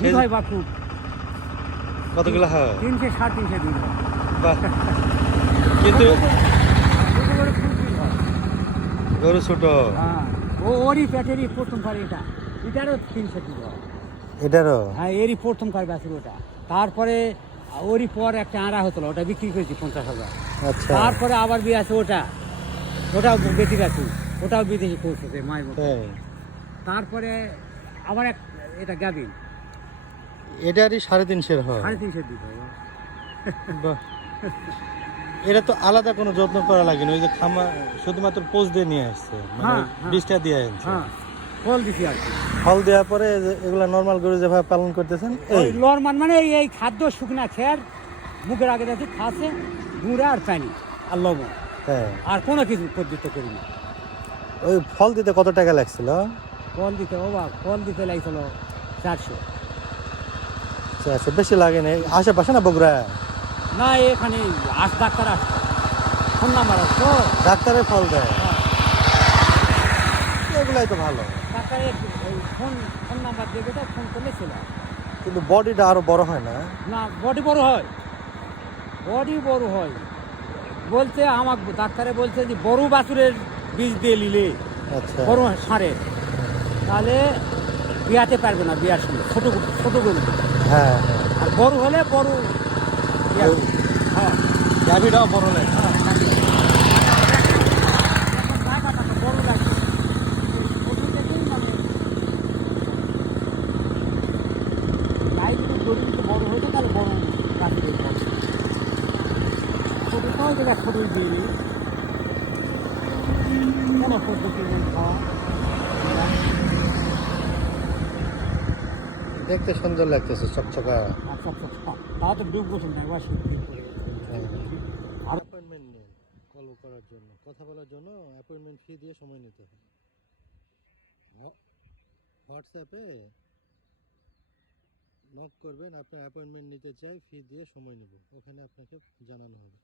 দুধ হয় বাপু। কতগুলো হয়? 300 350 দুধ হয়। বাহ। কিন্তু ছোট করে ফুলফিল হয়। গরু ছোট, হ্যাঁ, ওরই পেটেরই প্রথম কার এটা, এটারও 300 দুধ হয়। এটারও হ্যাঁ, এরই প্রথম কার বাছুর ওটা। তারপরে ওরই পর একটা আড়া হতো, ওটা বিক্রি করেছি 50,000। আচ্ছা। তারপরে আবার বিয়ে আছে ওটাও বেটি বাছুর, ওটাও বিদেশি করছে মায়ের মতো। হ্যাঁ, তারপরে আবার এটা গাভিন, এটারই 350 হয়। 350 দুধ হয়। বাহ। এটা তো আলাদা কোনো যত্ন করা লাগে না, ওই যে খামা শুধুমাত্র পোষ দিয়ে নিয়ে আসছে, মানে হ্যাঁ, হ্যাঁ। বীজটা দিয়ে আসছে। হ্যাঁ, ফল দিছি আর কি। ফল দেওয়ার পরে এগুলা নর্মাল গরু যেভাবে পালন করতেছেন এই লরমান মানে এই খাদ্য শুকনা খের মুখের আগে রাখি খাসে, গুঁড়া আর পানি আর লবণ, হ্যাঁ। আর কোনো কিছু পদ্ধতি করি না। ওই ফল দিতে কত টাকা লাগছিল? ফল দিতে ফল দিতে লাগছিল 400। আচ্ছা, বেশি লাগে না, আশেপাশে না বগুড়া? না, এখানে ডাক্তার আসতো, ফোন নাম্বার আসতো, ডাক্তারের ফল দেয়, এগুলাই তো ভালো। ডাক্তারের ফোন নাম্বার দেবে, তো ফোন করলে ছিল। কিন্তু বডিটা আরো বড় হয় না? না, বডি বড় হয়, বডি বড় হয়। বলছে আমার ডাক্তারে বলছে যে বড় বাছুরের বীজ দিয়ে নিলে, আচ্ছা। বড় সারে, তাহলে বিয়াতে পারবে না, বিয়ার সঙ্গে ছোট ছোট গরু। হ্যাঁ, আর বড় হলে বড় বিয়া করবে। হ্যাঁ, গাভিটাও বড় লাগে। হ্যাঁ, জায়গাটা বড় লাগে। ওখান থেকেই মানে গাই যদি গরু যদি বড় হয়েছে, তাহলে বড় গাভী দিয়ে বড়। ছোটটাও যেটা ছোটই দিই, কোনো পদ্ধতি নেই খাওয়া। দেখতে সুন্দর লাগতেছে, চকচকা। আচ্ছা, তাও তো 2 বছর না, একবার শিখতে আর অ্যাপয়েন্টমেন্ট নিন কল করার জন্য, কথা বলার জন্য অ্যাপয়েন্টমেন্ট ফি দিয়ে সময় নিতে হয়। হোয়াটসঅ্যাপে নক করবেন, আপনার অ্যাপয়েন্টমেন্ট নিতে চাই, ফি দিয়ে সময় নেব, ওখানে আপনাকে জানানো হবে।